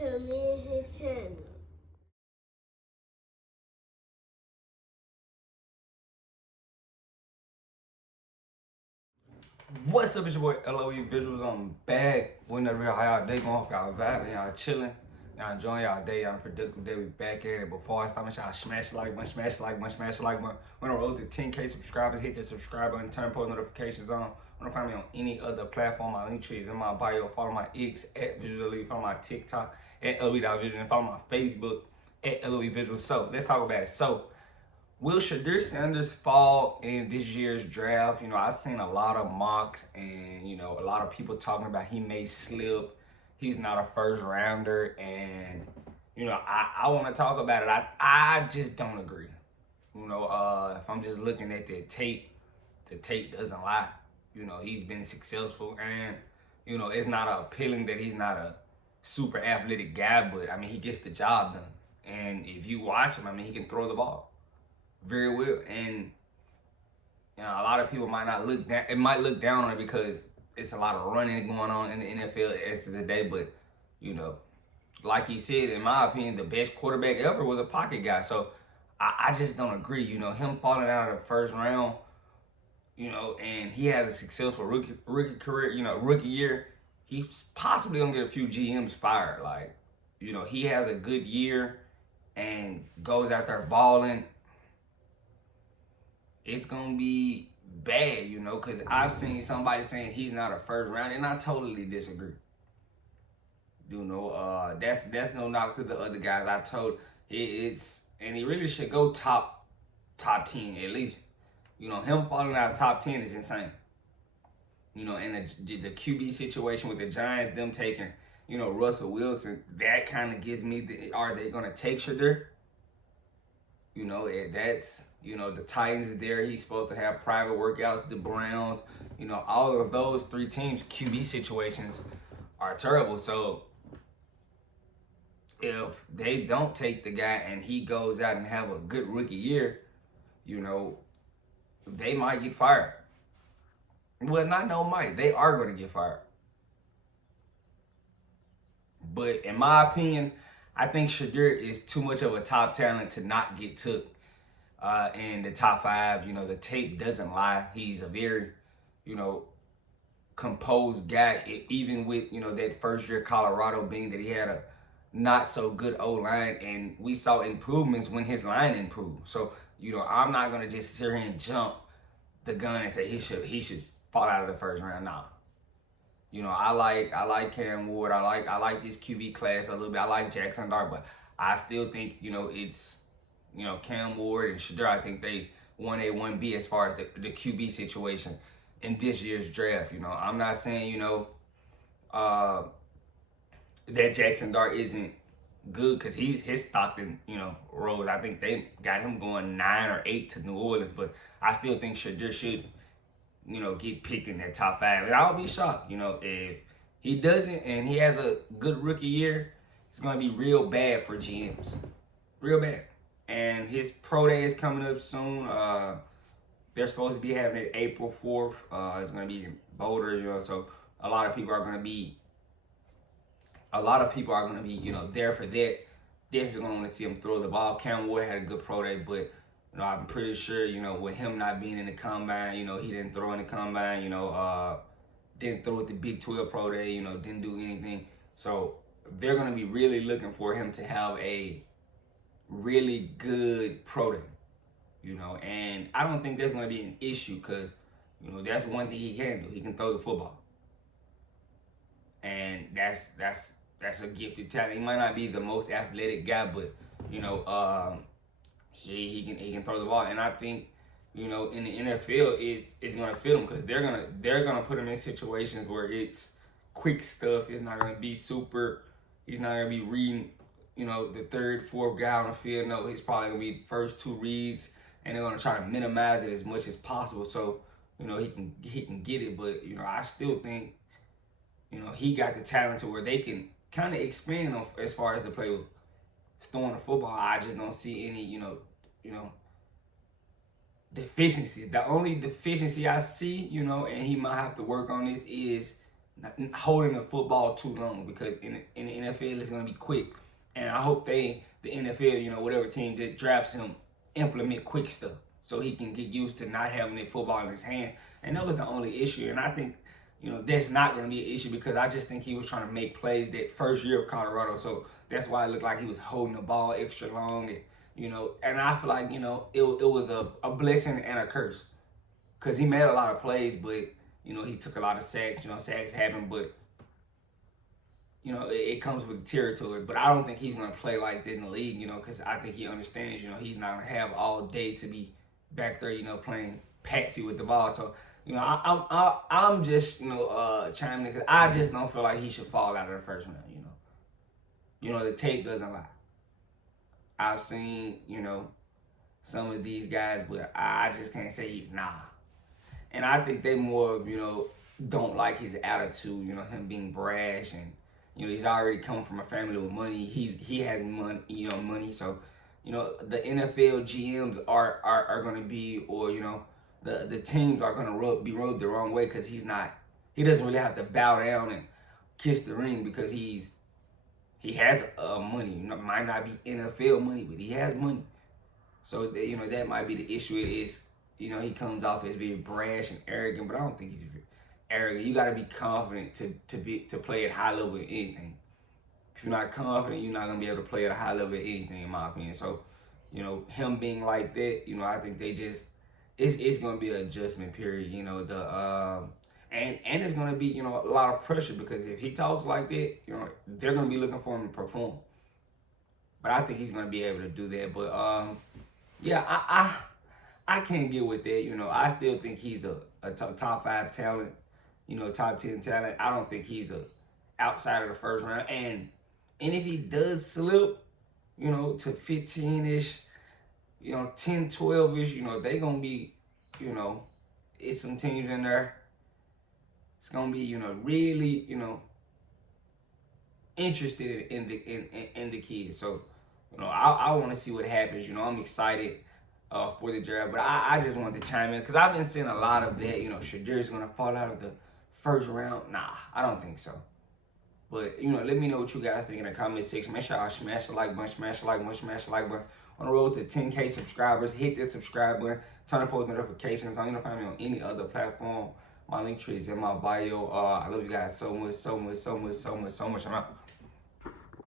to me and his channel. What's up, it's your boy LOE Visuals. I'm back with another video. How y'all day going? Y'all vibing, y'all chilling, y'all enjoying y'all day, y'all productive day. We back at it. Before I start, make sure y'all smash the like button, smash the like button, smash the like button. When I roll to 10K subscribers, hit that subscribe button, turn post notifications on. Want to find me on any other platform? My link tree is in my bio. Follow my X at Visually. Follow my TikTok at LOE.Visual. And follow my Facebook at LOE Visual. So let's talk about it. So will Shadeur Sanders fall in this year's draft? I've seen a lot of mocks and, a lot of people talking about he may slip. He's not a first rounder. And, I want to talk about it. I just don't agree. If I'm just looking at the tape doesn't lie. He's been successful and, it's not appealing that he's not a super athletic guy, but, he gets the job done. And if you watch him, he can throw the ball very well. And a lot of people might not look down. It might look down on it because it's a lot of running going on in the NFL as of today. But like he said, in my opinion, the best quarterback ever was a pocket guy. So I just don't agree. Him falling out of the first round. And he had a successful rookie career. Rookie year. He's possibly gonna get a few GMs fired. Like, he has a good year and goes out there balling. It's gonna be bad, because I've seen somebody saying he's not a first round, and I totally disagree. That's no knock to the other guys. I told it's and he really should go top 10 at least. Him falling out of top 10 is insane. And the QB situation with the Giants, them taking, Russell Wilson, that kind of gives me are they gonna take Shadeur? That's, the Titans are there. He's supposed to have private workouts. The Browns, all of those three teams, QB situations are terrible. So if they don't take the guy and he goes out and have a good rookie year, they might get fired. Well, not no might. They are going to get fired. But in my opinion, I think Shadeur is too much of a top talent to not get took in the top 5. The tape doesn't lie. He's a very, composed guy. Even with, that first year Colorado being that he had a not so good O-line, and we saw improvements when his line improved. So, I'm not gonna just sit here and jump the gun and say he should fall out of the first round. Nah. I like Cam Ward. I like this QB class a little bit. I like Jackson Dart, but I still think, it's, Cam Ward and Shadeur. I think they 1A, 1B as far as the QB situation in this year's draft. I'm not saying, that Jackson Dart isn't good, because his Stockton, rose. I think they got him going 9 or 8 to New Orleans, but I still think Shadeur should, get picked in that top 5. And I'll be shocked, if he doesn't and he has a good rookie year, it's gonna be real bad for GMs, real bad. And his pro day is coming up soon. They're supposed to be having it April 4th. It's gonna be in Boulder, so a lot of people are gonna be there for that. Definitely gonna want to see him throw the ball. Cam Ward had a good pro day, but I'm pretty sure, with him not being in the combine, he didn't throw in the combine, didn't throw at the Big 12 pro day, didn't do anything. So they're gonna be really looking for him to have a really good pro day, and I don't think that's gonna be an issue, because, that's one thing he can do. He can throw the football. And that's a gifted talent. He might not be the most athletic guy, but he can throw the ball. And I think in the NFL it's gonna fit him, because they're gonna put him in situations where it's quick stuff. It's not gonna be super. He's not gonna be reading the third, fourth guy on the field. No, he's probably gonna be the first 2 reads, and they're gonna try to minimize it as much as possible so he can get it. But I still think he got the talent to where they can kind of expand on as far as the play with throwing the football. I just don't see any, deficiency. The only deficiency I see, and he might have to work on this, is holding the football too long, because in the NFL it's gonna be quick, and I hope the NFL, whatever team that drafts him, implement quick stuff so he can get used to not having the football in his hand. And that was the only issue, and I think that's not going to be an issue, because I just think he was trying to make plays that first year of Colorado, so that's why it looked like he was holding the ball extra long, and I feel like it was a blessing and a curse, because he made a lot of plays, but he took a lot of sacks. Sacks happen, but it comes with the territory. But I don't think he's gonna play like that in the league, because I think he understands, he's not gonna have all day to be back there, playing patsy with the ball. So, I'm just, chiming in, because I just don't feel like he should fall out of the first round. The tape doesn't lie. I've seen, some of these guys, but I just can't say he's nah. And I think they more of, don't like his attitude, him being brash, and he's already come from a family with money. He has money, money. So, the NFL GMs are gonna be, or the teams are gonna be rubbed the wrong way, because he doesn't really have to bow down and kiss the ring, because he has money. Might not be NFL money, but he has money. So that might be the issue. It is, he comes off as very brash and arrogant, but I don't think he's arrogant. You got to be confident to play at high level in anything. If you're not confident, you're not gonna be able to play at a high level in anything, in my opinion. So, him being like that, I think they just it's gonna be an adjustment period. And it's gonna be a lot of pressure, because if he talks like that, they're gonna be looking for him to perform. But I think he's gonna be able to do that. But yeah, I can't get with that. I still think he's a top 5 talent, top 10 talent. I don't think he's outside of the first round. And if he does slip, to 15-ish, 10, 12-ish, they gonna be, it's some teams in there. It's gonna be, really, interested in the kids. So, I want to see what happens. I'm excited for the draft, but I just wanted to chime in, because I've been seeing a lot of that. Shadeur's gonna fall out of the first round. Nah, I don't think so. But let me know what you guys think in the comment section. Make sure y'all smash the like button, smash the like button, smash the like button. On the road to 10K subscribers, hit that subscribe button, turn on post notifications. I'm gonna find me on any other platform. My link tree is in my bio. I love you guys so much, so much, so much, so much, so much. I'm out.